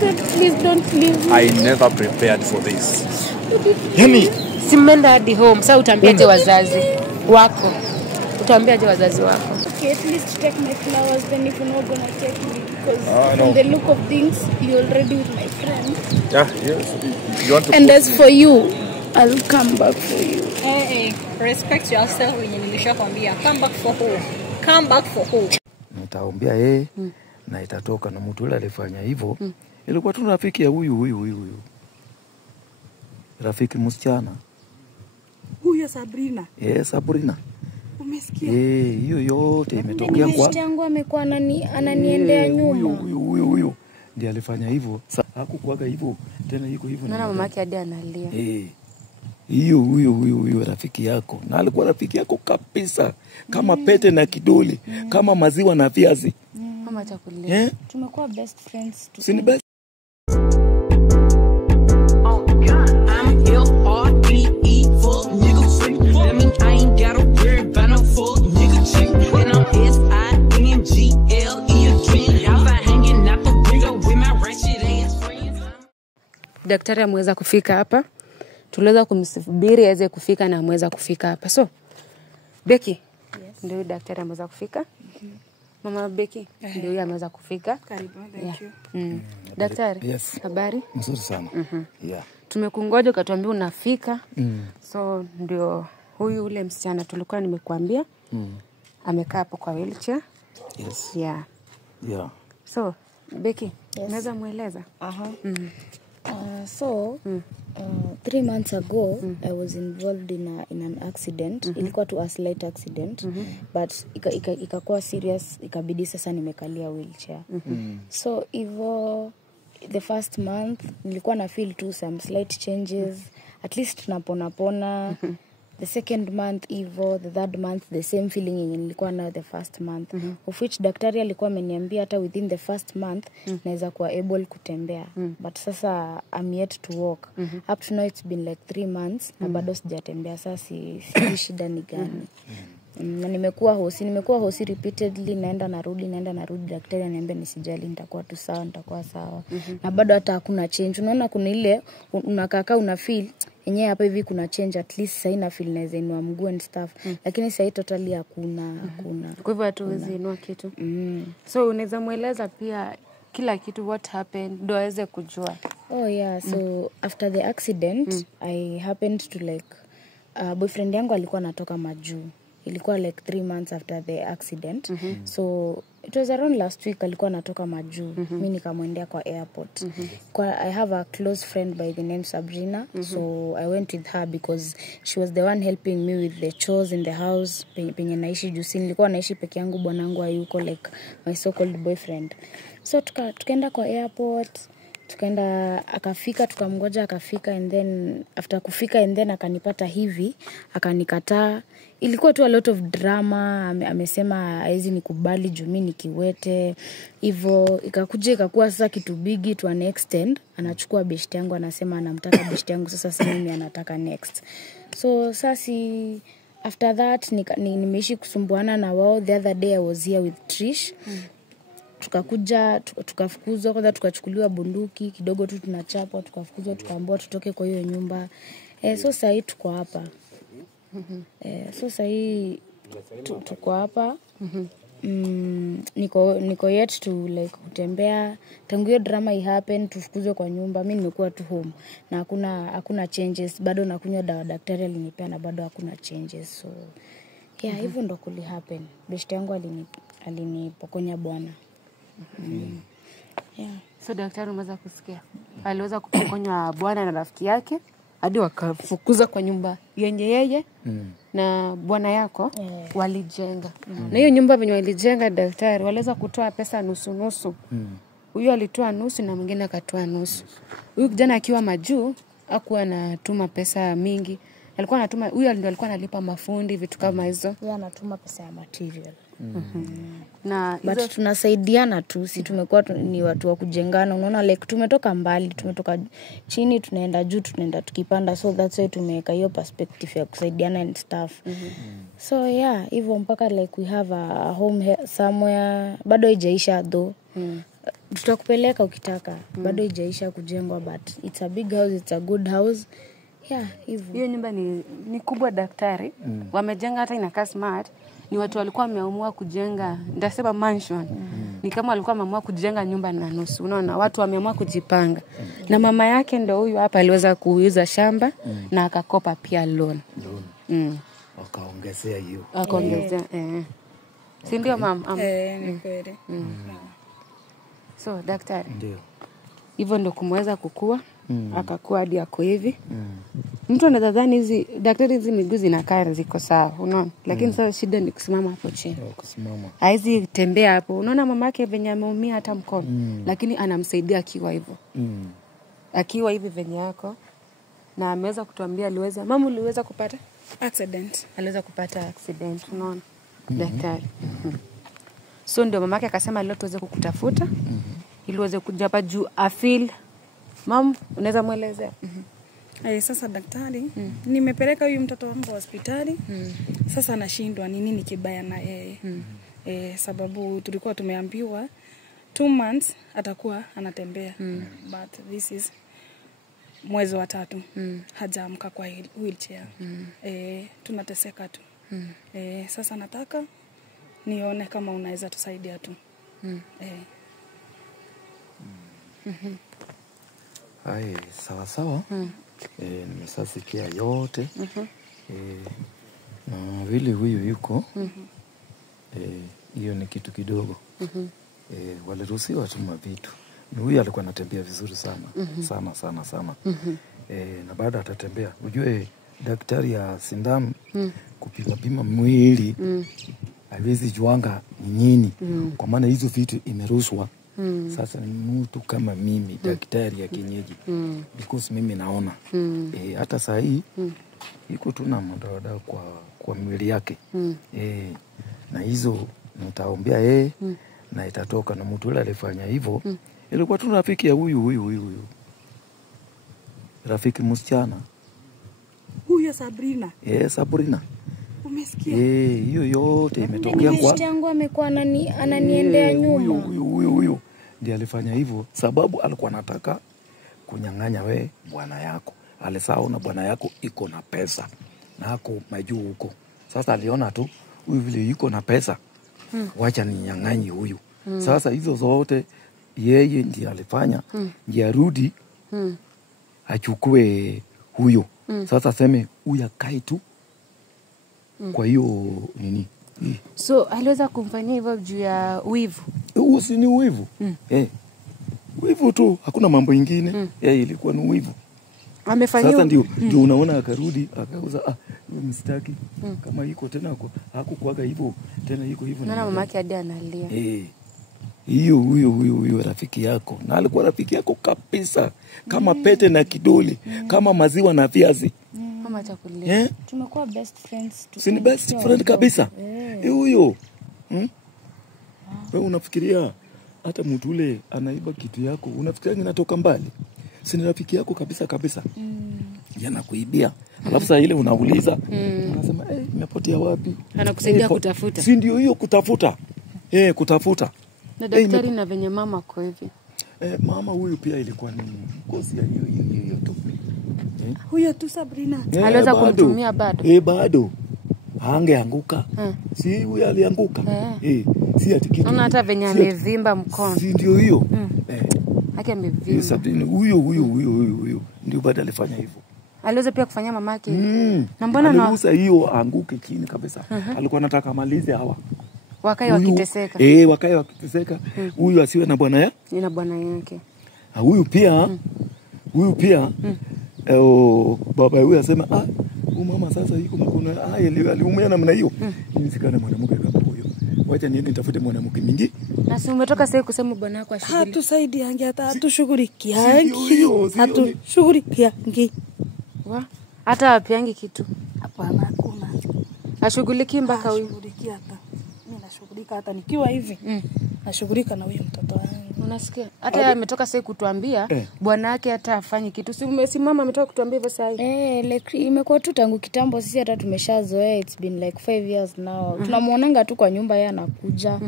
please don't leave me. I never prepared for this. Yani simenda hadi home. Sasa utaambiaje wazazi wako? Utaambiaje wazazi wako? Okay, at least take my flowers then if you're not gonna take me because from the look of things you're already with my friend. Yeah, yes. You want to And as for you, I'll come back for you. Hey, respect yourself when nilishakwambia. Come back for who? Come back for who? Nitaombea na itatoka na mtu yule alifanya hivyo. Ilikuwa tu rafiki ya huyu. Rafiki msichana. Huyo Sabrina. Sabrina. Umesikia? Hiyo yote imetokea kwa Mshti yangu amekuwa ananiendea nyuma. Huyu ndiye alifanya hivyo. Hakukuaga hivyo. Tena yuko hivyo. Naona mamake hadi analia. Huyo rafiki yako. Na alikuwa rafiki yako kabisa. Kama pete na kidole, kama maziwa na viazi. Mama atakulia. Tumekuwa best friends. Sini best. Daktari ameweza kufika hapa. Tuliweza kumsubiri aweze kufika na ameweza kufika hapa. So, Becky. Yes. Ndio daktari ameweza kufika. Mama Becky, ndio yeye ameweza kufika. Karibu, thank you. Daktari, yes. Habari? Mzuri sana. Yeah. Tumekungoja ukatuambia unafika. So, ndio huyu ule msichana tulikuwa nimekuambia. Amekaa hapo kwa wheelchair. Yes. Yeah. Yeah. So, Becky, unaweza mueleza? So 3 months ago I was involved in an accident. Ilikuwa tu a slight accident but ikakuwa serious, ikabidi sasa nimekalia wheelchair. So hivyo the first month nilikuwa na feel tu some slight changes, at least napona. The second month hivyo, the third month the same feeling yenye nilikuwa na the first month. Of which daktari alikuwa ameniambia hata within the first month naweza kuwa able kutembea. But sasa I'm yet to walk. Up to now it's been like 3 months na bado sijatembea. Sasa si shida ni gani? Na nimekuwa hosi repeatedly, naenda narudi. Daktari ananiambia nisijali, nitakuwa tu sawa, nitakuwa sawa. Na bado hata hakuna change. Unaona kuna ile unakaa una feel yenyewe hapa hivi kuna change, at least sasa ina feel naweza inua mguu and stuff. Lakini sasa totally hakuna. Kwa hivyo hatuwezi inua kitu. So unaweza mueleza pia kila kitu what happened ndio aweze kujua. Oh yeah, so after the accident I happened to like boyfriend yangu alikuwa anatoka majuu. Ilikuwa like 3 months after the accident. So it was around last week alikuwa anatoka majuu. Mimi nikamwendea kwa airport. I have a close friend by the name Sabrina. So I went with her because she was the one helping me with the chores in the house. Penye naishi juu, nilikuwa naishi peke yangu, bwanangu hayuko, like my so called boyfriend. So tukaenda kwa airport. Tukaenda akafika, tukamgoja akafika, and then after kufika and then akanipata hivi, akanikataa. Ilikuwa tu a lot of drama. Amesema haizi nikubali juu mimi ni kiwete. Hivyo ikakuwa sasa kitu bigi to an extent. Anachukua best yangu, anasema anamtaka best yangu, sasa si mimi anataka next. So sasa after that nimeishi kusumbuana na wao. The other day I was here with Trish. Tukakuja tukafukuzwa, kwanza tukachukuliwa bunduki kidogo tu, tunachapwa, tukafukuzwa, tukaambiwa tutoke kwa hiyo nyumba. So sasa tuko hapa. So sasa tuko hapa. Niko yet to like kutembea. Tangu hiyo drama happen tufukuzwe kwa nyumba, mimi nimekuwa tu home na hakuna changes. Bado nakunywa dawa daktari alinipea na bado hakuna changes. So yeah, hivyo ndo kuli happen. Best yangu alinipokonya bwana. Yeah. So daktari umeweza kusikia. Aliweza kupokonywa bwana na rafiki yake hadi wakafukuza kwa nyumba yenye yeye na bwana yako walijenga. Na hiyo nyumba venye walijenga daktari waliweza kutoa pesa nusu. Huyu alitoa nusu na mwingine akatoa nusu. Huyu kijana akiwa majuu hakuwa anatuma pesa mingi. Huyu ndio alikuwa analipa mafundi vitu kama hizo. Yeye anatuma pesa ya material. Na but tunasaidiana tu, si tumekuwa ni watu wa kujengana. Unaona like tumetoka mbali, tumetoka chini tunaenda juu, tunaenda tukipanda. So that's why tumeweka hiyo perspective ya kusaidiana and stuff. So yeah, hivyo mpaka like we have a home somewhere. Bado haijaisha though. tutakupeleka ukitaka. Bado haijaisha kujengwa but it's a big house, it's a good house. Yeah, hivyo. Hiyo nyumba ni kubwa daktari. Wamejenga hata inakaa smart. Ni watu walikuwa wameamua kujenga, ndasema mansion. Ni kama walikuwa wameamua kujenga nyumba na nusu. Unaona, watu wameamua kujipanga. Na mama yake ndio huyu hapa aliweza kuuza shamba na akakopa pia loan. Wakaongezea hiyo. Akaongezea Si ndio mama? Ni kweli. So daktari. Ndio. Hivyo ndio kumweza kukua. Akakuwa hadi ako hivi. Mtu anadhani hizi daktari hizi miguu zinakaa ziko sawa, unaona? Lakini sasa shida ni kusimama hapo chini. Kusimama. Haizi tembea hapo. Unaona mamake venye ameumia hata mkono, lakini anamsaidia akiwa hivyo. Akiwa hivi venye yako. Na ameweza kutuambia aliweza, mama uliweza kupata Accident. aliweza kupata accident, unaona? Daktari. So ndio mamake akasema leo tuweze kukutafuta. Ili uweze kuja hapa juu afeel. Mam, unaweza muelezea? Sasa daktari, nimepeleka huyu mtoto wangu hospitali. Sasa anashindwa ni nini kibaya na yeye. Sababu tulikuwa tumeambiwa 2 months atakuwa anatembea. But this is mwezi wa 3. Hajaamka kwa wheelchair. Tunateseka tu. Sasa nataka nione kama unaweza tusaidia tu. Hai, sawa sawa. Nimesasikia yote. Na vile huyu yuko. Hiyo ni kitu kidogo. Waliruhusiwa tu mavitu. Ni huyu alikuwa anatembea vizuri sana. Sana. Na baada atatembea. Ujue daktari ya sindano kupima mwili haiwezi juanga nini. Kwa maana hizo vitu imeruhusiwa. Sasa ni mtu kama mimi daktari ya kienyeji because mimi naona hata saa hii iko tu na madawada kwa mwili yake na hizo nitaombea na itatoka. Na mtu yule alifanya hivyo ilikuwa tu rafiki ya huyu rafiki msichana Huyo Sabrina. Sabrina. Umesikia? Hiyo yote imetokea kwa Mshti yangu amekuwa ananiendea nyuma. Huyu ndiye alifanya hivyo sababu alikuwa anataka kunyang'anya we bwana yako. Alisahau na bwana yako iko na pesa na ako majuu huko. Sasa aliona tu huyu vile yuko na pesa, wacha ninyang'anyi huyu. Sasa hizo zote yeye ndiye alifanya, ndiye arudi achukue huyo. Sasa seme huyu akae tu kwa hiyo nini. So aliweza kumfanyia hivyo juu ya wivu. Usi ni wivu. Wivu tu, hakuna mambo ingine. Ilikuwa ni wivu. Amefanyia. Sasa ndio unaona akarudi akauza mstaki kama iko tena hakukuaga hivyo tena iko hivyo. Na mamake hadi analia. Hiyo huyo rafiki yako. Na alikuwa rafiki yako kabisa kama pete na kidole, kama maziwa na viazi. Mama chakulia. Tumekuwa best friends. Si ni best friend kabisa. Huyo. Wewe unafikiria hata mtu ule anaiba kitu yako, unafikiria inatoka mbali? Si ni rafiki yako kabisa. Yana kuibia. Alafu saa ile unauliza, anasema imepotea wapi? Anakusaidia kutafuta. Si ndio hiyo kutafuta. Kutafuta. Na daktari na venye mama kwa hivi. Mama huyu pia ilikuwa ni kosi ya hiyo tu. Huyo tu Sabrina. Aliweza kumtumia bado. Bado. Hangeanguka. Si huyu alianguka. Si ati kitu. Unaona hata venye amevimba mkono. Si ndio hiyo. Haki amevimba. Sabrina huyo ndio bado alifanya hivyo. Aliweza pia kufanyia mamake. Na mbona aliruhusa hiyo anguke chini kabisa. Alikuwa anataka malize hawa. Wakae wakiteseka. Wakae wakiteseka. Huyu asiwe na bwana yake. Ni na bwana yake. Huyu pia baba huyu asema huyu mama sasa yuko mkono aliumia namna hiyo. Nisikane mwanamke kama huyo. Wacha niende nitafute mwanamke mingi. Na si umetoka sasa kusema bwana yako ashughuli. Hatusaidiangi hata hatushughulikiangi. Hatushughurikiangi. Hata apiangi kitu. Hapana, hakuna. Ashughuliki mpaka huyu. Mimi nashughulika hata nikiwa hivi. Nashughulika na huyo mtoto wangu. Unasikia? Hata yeye ametoka sasa kutuambia bwana yake hata afanye kitu. Si umesimama ametoka kutuambia hivyo sasa. Like imekuwa tu tangu kitambo, sisi hata tumeshazoea. It's been like 5 years now. Tunamuonanga tu kwa nyumba, yeye anakuja.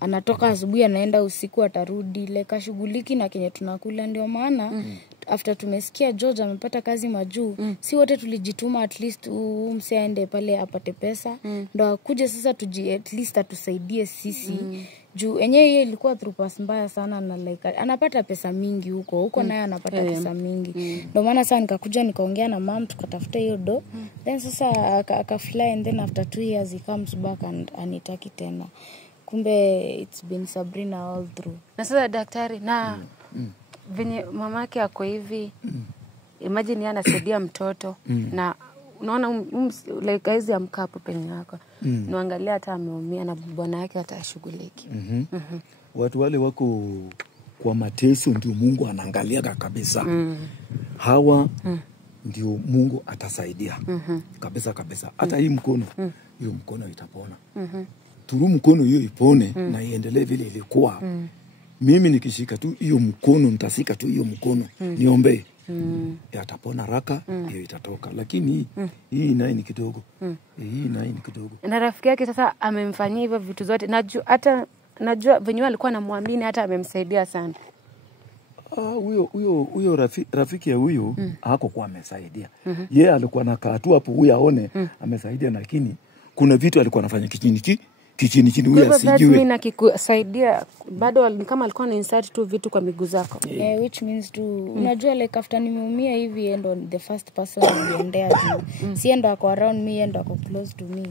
Anatoka asubuhi anaenda usiku atarudi. Like ashughuliki na kenye tunakula, ndio maana after tumesikia George amepata kazi majuu, si wote tulijituma at least mse aende pale apate pesa. Ndio akuje sasa at least atusaidie sisi. Juu enyewe yeye ilikuwa through pass mbaya sana, na like anapata pesa mingi huko naye anapata pesa mingi. Ndio maana sasa nikakuja nikaongea na mom tukatafuta hiyo do. Then sasa akafly, and then after 2 years he comes back and anitaki tena. Kumbe it's been Sabrina all through. Na sasa daktari na venye mamake ako hivi, imagine yeye anasaidia mtoto na unaona like hizi amka hapo penye yako. Naangalia hata ameumia na bwana yake atashughuliki. Watu wale wako kwa mateso ndio Mungu anaangalia kabisa. Hawa ndio Mungu atasaidia. Kabisa kabisa. Hata hii mkono, hiyo mkono itapona. Turu mkono hiyo ipone na iendelee vile ilikuwa. Mimi nikishika tu hiyo mkono, nitasika tu hiyo mkono, niombe. Yatapona haraka, hiyo itatoka. Lakini hii naye ni kidogo. Hii naye ni kidogo. Na rafiki yake sasa amemfanyia hivyo vitu zote. Najua venye alikuwa anamwamini, hata amemsaidia sana. Huyo rafiki ya huyo hako kwa amesaidia. Yeye alikuwa anakaa tu hapo huyo aone amesaidia, lakini kuna vitu alikuwa anafanya kichini huyo asijue. Mimi nakikusaidia bado ni kama alikuwa insert tu vitu kwa miguu zako. Which means to unajua like after nimeumia hivi endo the first person niendea tu. Si endo ako around me, endo ako close to me.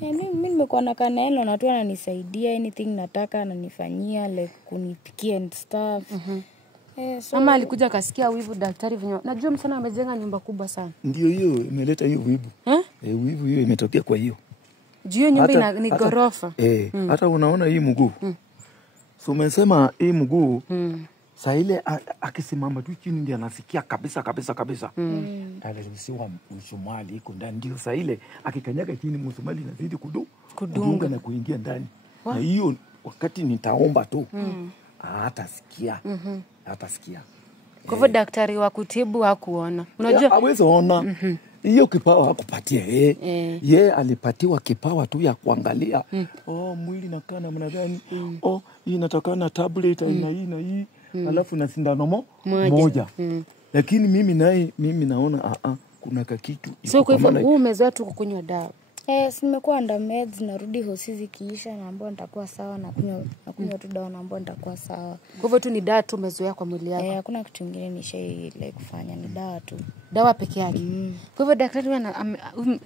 Mimi nimekuwa na kaneno na tu ananisaidia, anything nataka ananifanyia, like kunipikia and stuff. So Mama alikuja akasikia wivu daktari vinyo. Najua msana amejenga nyumba kubwa sana. Ndio hiyo imeleta hiyo wivu. Wivu hiyo imetokea kwa hiyo. Juu nyumba ni gorofa. Hata unaona hii mguu. So umesema hii mguu saa ile akisimama tu chini ndio anasikia kabisa. Aliruhusiwa msumali iko ndani, ndio saa ile akikanyaga chini msumali inazidi kudunga na kuingia ndani. Na hiyo wakati nitaomba tu hatasikia. Kwa hivyo daktari wa kutibu hakuona. Unajua hawezi ona. Hiyo kipawa hakupatia yeye alipatiwa kipawa tu ya kuangalia mwili nakaa namna gani, hii inatakana tablet na hii alafu na sindano moja. Lakini mimi naona kuna kitu. So kwa hivyo umezoea tu kukunywa dawa. Nimekuwa under meds, narudi hosi kiisha na ambao nitakuwa sawa, na kunywa tu dawa na ambao nitakuwa sawa. Kwa hivyo tu ni dawa tu umezoea kwa mwili wako. Hakuna kitu kingine like kufanya, ni dawa tu. Dawa peke yake. Kwa hivyo daktari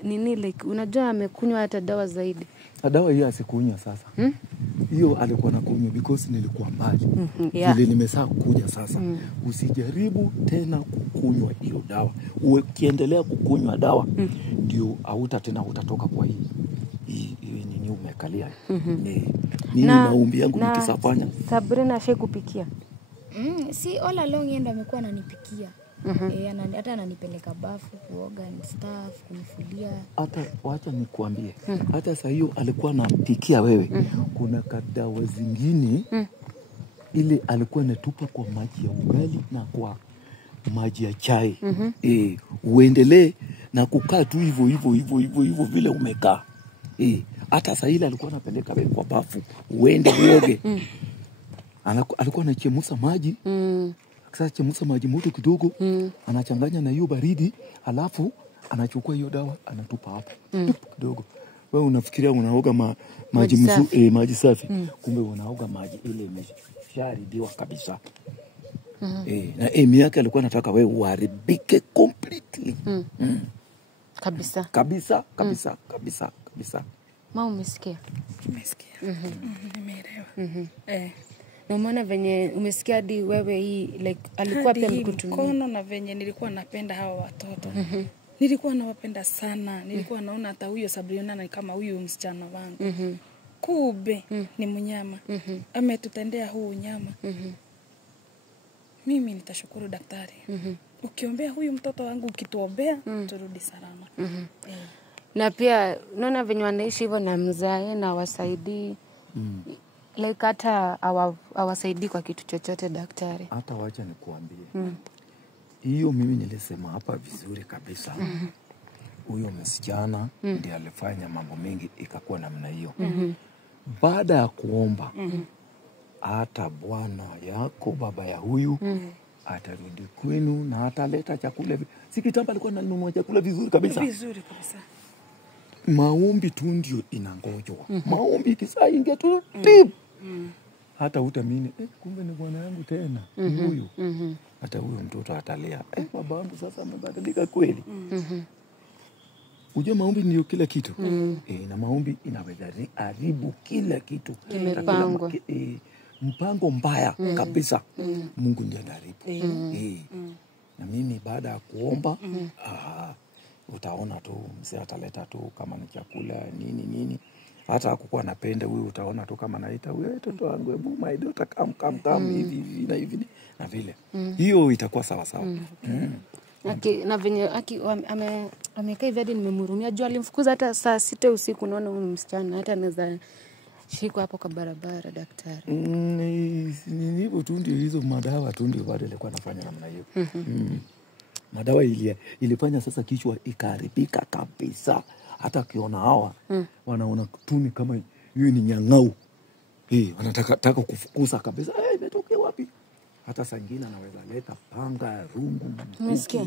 nini like unajua amekunywa hata dawa zaidi. Dawa hiyo asikunywa sasa. Hiyo alikuwa anakunywa because nilikuwa mbali. Ile nimesaa kuja sasa. Usijaribu tena kukunywa hiyo dawa. Ukiendelea kukunywa dawa ndio utatoka kwa hii nini umekalia. Nini maombi yangu nikisafanya. Sabrina kupikia. Si all along yeye ndo amekuwa ananipikia. Hata ananipeleka bafu kuoga and stuff, kunifulia. Hata wacha nikuambie. Hata saa hiyo alikuwa anampikia wewe. Kuna kadawa zingine ile alikuwa anatupa kwa maji ya ugali na kwa maji ya chai. Uendelee na kukaa tu hivyo vile umekaa. Hata saa ile alikuwa anapeleka wewe kwa bafu uende uoge. Alikuwa anachemsha maji. Sasa chemsha maji moto kidogo, anachanganya na hiyo baridi, alafu anachukua hiyo dawa anatupa hapo. Kidogo. Wewe unafikiria unaoga maji safi. Kumbe unaoga maji ile imesharibiwa kabisa. Na Amy yake alikuwa anataka wewe uharibike completely. Kabisa. Mama umesikia? Umesikia. Nimeelewa. Na maana venye umesikia hadi wewe hii like alikuwa pia mkutumia mkono, na venye nilikuwa napenda hawa watoto. Nilikuwa nawapenda sana. Nilikuwa naona hata huyo Sabrina ni kama huyu msichana wangu. Kube ni mnyama. Ametutendea huu unyama. Mimi nitashukuru daktari. Ukiombea huyu mtoto wangu, ukituombea turudi salama. Na pia naona venye wanaishi hivyo na mzae na wasaidii. like hata hawasaidii kwa kitu chochote daktari. Hata wacha nikuambie. Hiyo mimi nilisema hapa vizuri kabisa. Huyo msichana ndiye alifanya mambo mengi ikakuwa namna hiyo. Baada ya kuomba hata bwana yako baba ya huyu atarudi kwenu na ataleta chakula. Si kitambo alikuwa ananunua chakula vizuri kabisa. Vizuri kabisa. Maombi tu ndio inangojwa. Maombi kisa ingia tu tip. Hata utamini kumbe ni bwana yangu tena huyu. Hata huyo mtoto atalia. Baba wangu sasa amebadilika kweli. Ujue maombi ndio kila kitu. Na maombi inaweza haribu kila kitu. Kimepangwa. Mpango mbaya kabisa. Mungu ndiye anaharibu. Na mimi baada ya kuomba utaona tu mzee ataleta tu kama ni chakula nini. Hata hakukuwa anapenda huyu, utaona tu kama naita huyu mtoto wangu, hebu my daughter come hivi na vile. Hiyo itakuwa sawa sawa. Na venye amekaa hivi hadi nimemhurumia. Juu alimfukuza hata saa 6 usiku, naona huyu msichana hata anaweza shikwa hapo kwa barabara daktari. Ni hivyo tu ndio, hizo madawa tu ndio bado ilikuwa nafanya namna hiyo. Madawa ilifanya sasa kichwa ikaharibika kabisa. Hata kiona hawa wanaona tuni kama hiyo ni nyang'au. Wanataka kufukuza kabisa. Imetokea wapi? Hata saa ingine anaweza leta panga, rungu, Umesikia?